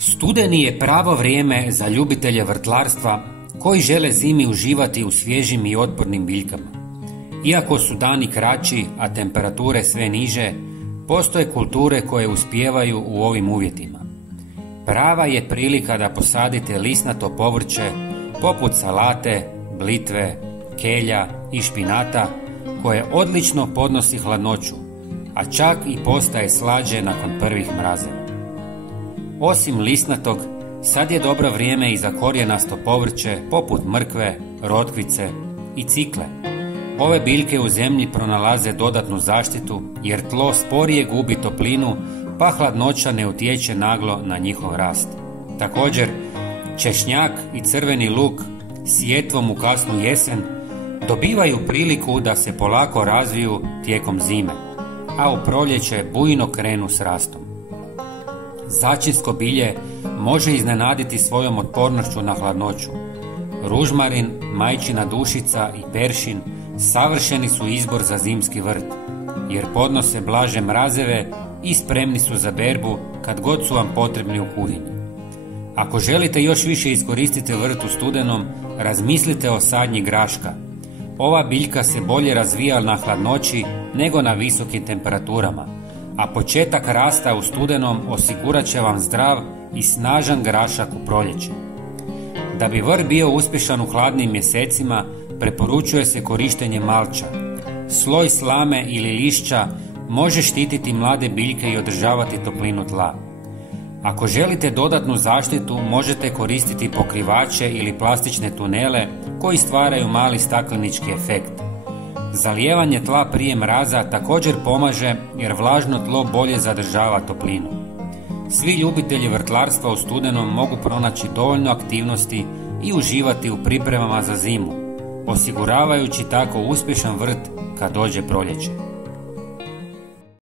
Studeni je pravo vrijeme za ljubitelje vrtlarstva koji žele zimi uživati u svježim i otpornim biljkama. Iako su dani kraći, a temperature sve niže, postoje kulture koje uspijevaju u ovim uvjetima. Prava je prilika da posadite lisnato povrće poput salate, blitve, kelja i špinata koje odlično podnosi hladnoću, a čak i postaje slađe nakon prvih mrazeva. Osim lisnatog, sad je dobro vrijeme i za korijenasto povrće poput mrkve, rotkvice i cikle. Ove biljke u zemlji pronalaze dodatnu zaštitu jer tlo sporije gubi toplinu, pa hladnoća ne utječe naglo na njihov rast. Također, češnjak i crveni luk sjetvom u kasnu jesen dobivaju priliku da se polako razviju tijekom zime, a u proljeće bujno krenu s rastom. Začinsko bilje može iznenaditi svojom otpornošću na hladnoću. Ružmarin, majčina dušica i peršin savršeni su izbor za zimski vrt, jer podnose blaže mrazeve i spremni su za berbu kad god su vam potrebni u kuhinji. Ako želite još više iskoristiti vrt u studenom, razmislite o sadnji graška. Ova biljka se bolje razvija na hladnoći nego na visokim temperaturama, a početak rasta u studenom osigurat će vam zdrav i snažan grašak u proljeće. Da bi vrt bio uspješan u hladnim mjesecima, preporučuje se korištenje malča. Sloj slame ili lišća može štititi mlade biljke i održavati toplinu tla. Ako želite dodatnu zaštitu, možete koristiti pokrivače ili plastične tunele koji stvaraju mali staklenički efekt. Zalijevanje tla prije mraza također pomaže jer vlažno tlo bolje zadržava toplinu. Svi ljubitelji vrtlarstva u studenom mogu pronaći dovoljno aktivnosti i uživati u pripremama za zimu, osiguravajući tako uspješan vrt kad dođe proljeće.